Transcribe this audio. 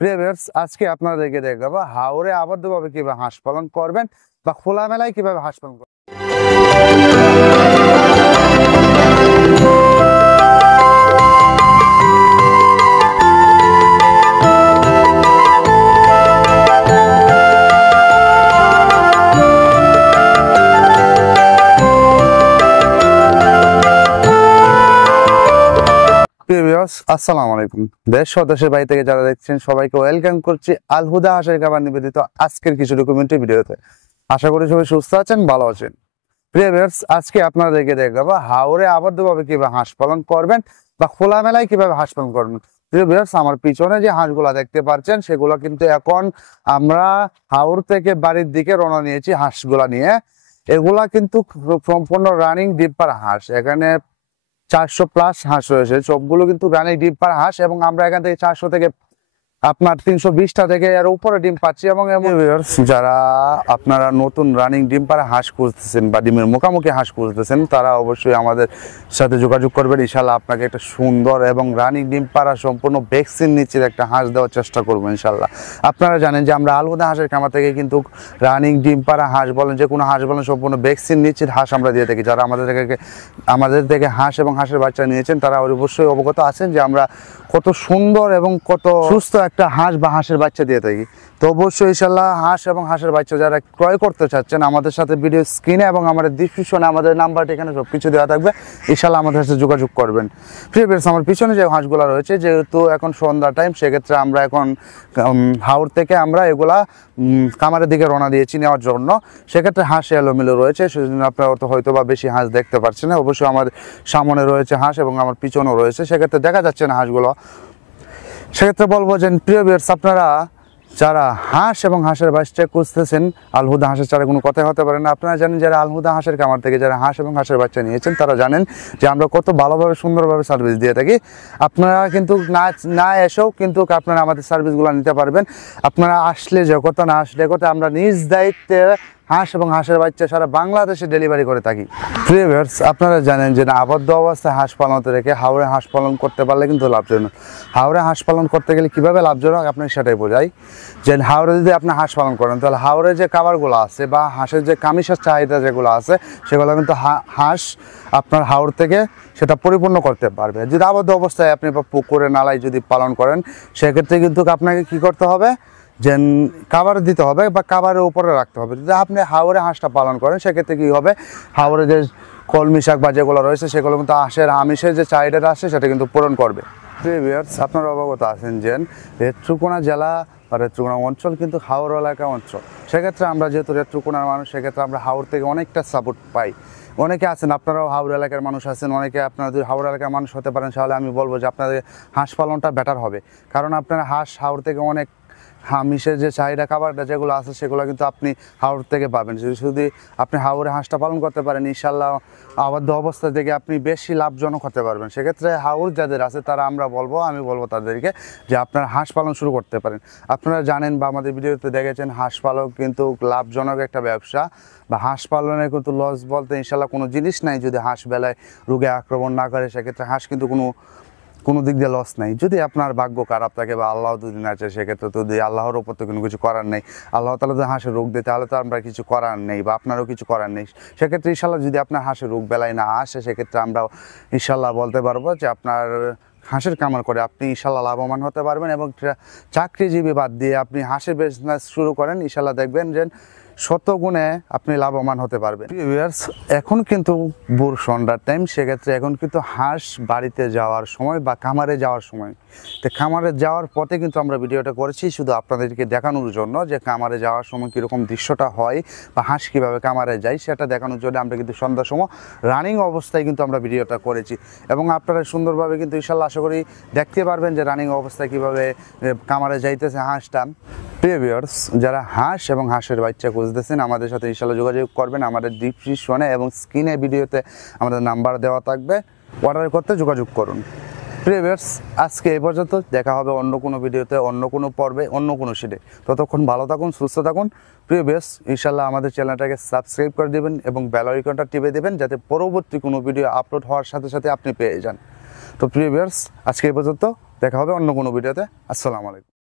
প্রিয় ভিউয়ার্স, আজকে আপনাদেরকে দেখাবো হাওরে আবদ্ধভাবে কিভাবে হাঁস পালন করবেন বা খোলামেলায় কিভাবে হাঁস পালন করবেন। আসসালামু আলাইকুম। দেশ ও দেশের বাইরে থেকে যারা দেখছেন সবাইকে ওয়েলকাম করছি আল হুদা হাঁসের খাবার নিবেদিত আজকের কিছু ডকুমেন্টারি ভিডিওতে। আশা করি সবাই সুস্থ আছেন, ভালো আছেন। প্রিয় ভিউয়ার্স, আজকে আপনাদেরকে দেখাবো হাওরে আবদ্ধভাবে কিভাবে হাঁস পালন করবেন বা খোলামেলায় কিভাবে হাঁস পালন করবেন। প্রিয় ভিউয়ার্স, আমার পিছনে যে হাঁসগুলা দেখতে পাচ্ছেন সেগুলো কিন্তু এখন আমরা হাওর থেকে বাড়ির দিকে রওনা নিয়েছি হাঁসগুলা নিয়ে। এগুলা কিন্তু সম্পূর্ণ রানিং ডিপ পাড়া হাঁস। এখানে 400+ হাঁস রয়েছে, সবগুলো কিন্তু রানিং ডিম পাড়া হাঁস এবং আমরা এখান থেকে 400 থেকে আপনার 320টা থেকে এর উপরে ডিম পাচ্ছি। এবং যারা আপনারা নতুন রানিং ডিম পাড়া হাঁস খুঁজতেছেন বা ডিমের মুখামুখি হাঁস খুঁজতেছেন তারা অবশ্যই আমাদের সাথে যোগাযোগ করবেন। ইনশাল্লাহ আপনাকে একটা সুন্দর এবং রানিং ডিম পাড়া সম্পূর্ণ ভ্যাকসিন নিচের একটা হাঁস দেওয়ার চেষ্টা করবো ইনশাল্লাহ। আপনারা জানেন যে আমরা আল হুদা হাঁসের খামার থেকে কিন্তু রানিং ডিম পাড়া হাঁস বলেন, যে কোনো হাঁস বলেন, সম্পূর্ণ ভ্যাকসিন নিচের হাঁস আমরা দিয়ে থাকি। যারা আমাদের থেকে হাঁস এবং হাঁসের বাচ্চা নিয়েছেন তারা অবশ্যই অবগত আছেন যে আমরা কত সুন্দর এবং কত সুস্থ একটা হাঁস বা হাঁসের বাচ্চা দিয়ে থাকি। তো অবশ্যই ইনশাল্লাহ হাঁস এবং হাঁসের বাচ্চা যারা ক্রয় করতে চাচ্ছেন আমাদের সাথে ভিডিও স্ক্রিনে এবং আমাদের ডিসক্রিপশনে আমাদের নাম্বারটা এখানে সব কিছু দেওয়া থাকবে, ইনশাল্লাহ আমাদের সাথে যোগাযোগ করবেন। প্রিয় ভিউয়ার্স, আমার পিছনে যে হাঁসগুলো রয়েছে, যেহেতু এখন সন্ধ্যা টাইম, সেক্ষেত্রে আমরা এখন হাওর থেকে আমরা এগুলা খামারের দিকে রওনা দিয়েছি নেওয়ার জন্য। সেক্ষেত্রে হাঁস এলোমেলো রয়েছে, সেজন্য আপনারা হয়তো বা বেশি হাঁস দেখতে পাচ্ছেন না। অবশ্যই আমার সামনে রয়েছে হাঁস এবং আমার পিছনেও রয়েছে, সেক্ষেত্রে দেখা যাচ্ছে না হাঁসগুলো। সেক্ষেত্রে বলবো যে প্রিয় ভিউয়ার্স, আপনারা যারা হাঁস এবং হাঁসের বাচ্চা খুঁজতেছেন, আল হুদা হাঁসের ছাড়া কোনো কথাই হতে পারে না। আপনারা জানেন যারা আল হুদা হাঁসের খামার থেকে যারা হাঁস এবং হাঁসের বাচ্চা নিয়েছেন তারা জানেন যে আমরা কত ভালোভাবে সুন্দরভাবে সার্ভিস দিয়ে থাকি। আপনারা কিন্তু না এসেও কিন্তু আপনারা আমাদের সার্ভিসগুলো নিতে পারবেন। আপনারা আসলে যে কথা, না আসলে কথা, আমরা নিজ দায়িত্বে হাঁস এবং হাঁসের বাচ্চা সারা বাংলাদেশে ডেলিভারি করে থাকি। প্রিয় ভিউয়ার্স, আপনারা জানেন যে আবদ্ধ অবস্থায় হাঁস পালন রেখে হাওরে হাঁস পালন করতে পারলে কিন্তু লাভজনক। হাওরে হাঁস পালন করতে গেলে কীভাবে লাভজনক আপনাকে সেটাই বোঝাই। যে হাওরে যদি আপনি হাঁস পালন করেন তাহলে হাওরে যে খাবারগুলো আছে বা হাঁসের যে কামিষের চাহিদা যেগুলো আছে সেগুলো কিন্তু হাঁস আপনার হাওর থেকে সেটা পরিপূর্ণ করতে পারবে। যদি আবদ্ধ অবস্থায় আপনি বা পুকুরে নালায় যদি পালন করেন সেক্ষেত্রে কিন্তু আপনাকে কী করতে হবে, যে খাবার দিতে হবে বা খাবারের উপরে রাখতে হবে। যদি আপনি হাওরে হাঁসটা পালন করেন সেক্ষেত্রে কী হবে, হাওরে যে কলমি শাক বা যেগুলো রয়েছে সেগুলো কিন্তু হাঁসের আমিষের যে চাহিদাটা আছে সেটা কিন্তু পূরণ করবে। প্রিয় ভিউয়ার্স, আপনারা অবগত আছেন যে নেত্রকোনা জেলা বা নেত্রকোনা অঞ্চল কিন্তু হাওর এলাকা অঞ্চল। সেক্ষেত্রে আমরা যেহেতু নেত্রকোনার মানুষ, সেক্ষেত্রে আমরা হাওর থেকে অনেকটা সাপোর্ট পাই। অনেকে আছেন, আপনারাও হাওর এলাকার মানুষ আছেন, অনেকে আপনারা যদি হাওর এলাকার মানুষ হতে পারেন তাহলে আমি বলবো যে আপনাদের হাঁস পালনটা বেটার হবে। কারণ আপনারা হাঁস হাওর থেকে অনেক আমিষের যে চাহিদা খাবারটা যেগুলো আছে সেগুলো কিন্তু আপনি হাওর থেকে পাবেন। যদি আপনি হাওরে হাঁসটা পালন করতে পারেন ইনশাল্লাহ আবদ্ধ অবস্থা থেকে আপনি বেশি লাভজনক হতে পারবেন। সেক্ষেত্রে হাওর যাদের আছে তারা আমি বলবো তাদেরকে যে আপনারা হাঁস পালন শুরু করতে পারেন। আপনারা জানেন বা আমাদের ভিডিওতে দেখেছেন হাঁস পালন কিন্তু লাভজনক একটা ব্যবসা। বা হাঁস পালনের কিন্তু লস বলতে ইনশাল্লাহ কোনো জিনিস নাই। যদি হাঁস বেলায় রোগে আক্রমণ না করে সেক্ষেত্রে হাঁস কিন্তু কোনো দিক দিয়ে লস নাই। যদি আপনার ভাগ্য খারাপ থাকে বা আল্লাহ দুদিন আছে সেক্ষেত্রে তো আল্লাহর ওপর তো কোনো কিছু করার নেই। আল্লাহ তাআলা যদি হাঁসের রোগ দেয় তাহলে তো আমরা কিছু করার নেই বা আপনারও কিছু করার নেই। সেক্ষেত্রে ইনশাল্লাহ যদি আপনার হাঁসের রোগ বেলায় না আসে সেক্ষেত্রে আমরা ইনশাল্লাহ বলতে পারবো যে আপনার হাঁসের কামার করে আপনি ইনশাল্লাহ লাভবান হতে পারবেন। এবং চাকরিজীবী বাদ দিয়ে আপনি হাঁসের বিজনেস শুরু করেন, ইনশাল্লাহ দেখবেন যে শতগুণে আপনি লাভবান হতে পারবেন। ভিউয়ার্স, এখন কিন্তু ভোর সন্ধ্যার টাইম, সেক্ষেত্রে এখন কিন্তু হাঁস বাড়িতে যাওয়ার সময় বা খামারে যাওয়ার সময়। তো খামারে যাওয়ার পথে কিন্তু আমরা ভিডিওটা করেছি শুধু আপনাদেরকে দেখানোর জন্য যে খামারে যাওয়ার সময় কীরকম দৃশ্যটা হয় বা হাঁস কীভাবে খামারে যায় সেটা দেখানোর জন্য আমরা কিন্তু সন্ধ্যার সময় রানিং অবস্থায় কিন্তু আমরা ভিডিওটা করেছি। এবং আপনারা সুন্দরভাবে কিন্তু ইনশাল্লাহ আশা করি দেখতে পারবেন যে রানিং অবস্থায় কীভাবে খামারে যাইতেছে হাঁসটা। প্রিয় ভিউয়ার্স, যারা হাঁস এবং হাঁসের বাচ্চা খুঁজতেছেন আমাদের সাথে ইনশাল্লাহ যোগাযোগ করবেন। আমাদের ডিসক্রিপশনে এবং স্ক্রিনে ভিডিওতে আমাদের নাম্বার দেওয়া থাকবে, অর্ডার করতে যোগাযোগ করুন। প্রিয় ভিউয়ার্স, আজকে এই পর্যন্ত, দেখা হবে অন্য কোনো ভিডিওতে, অন্য কোনো পর্বে, অন্য কোনো সিটে। ততক্ষণ ভালো থাকুন, সুস্থ থাকুন। প্রিয় ভিউয়ার্স, ইনশাল্লাহ আমাদের চ্যানেলটাকে সাবস্ক্রাইব করে দেবেন এবং বেল আইকনটা টিপে দেবেন যাতে পরবর্তী কোনো ভিডিও আপলোড হওয়ার সাথে সাথে আপনি পেয়ে যান। তো প্রিয় ভিউয়ার্স, আজকে এই পর্যন্ত, দেখা হবে অন্য কোনো ভিডিওতে। আসসালামু আলাইকুম।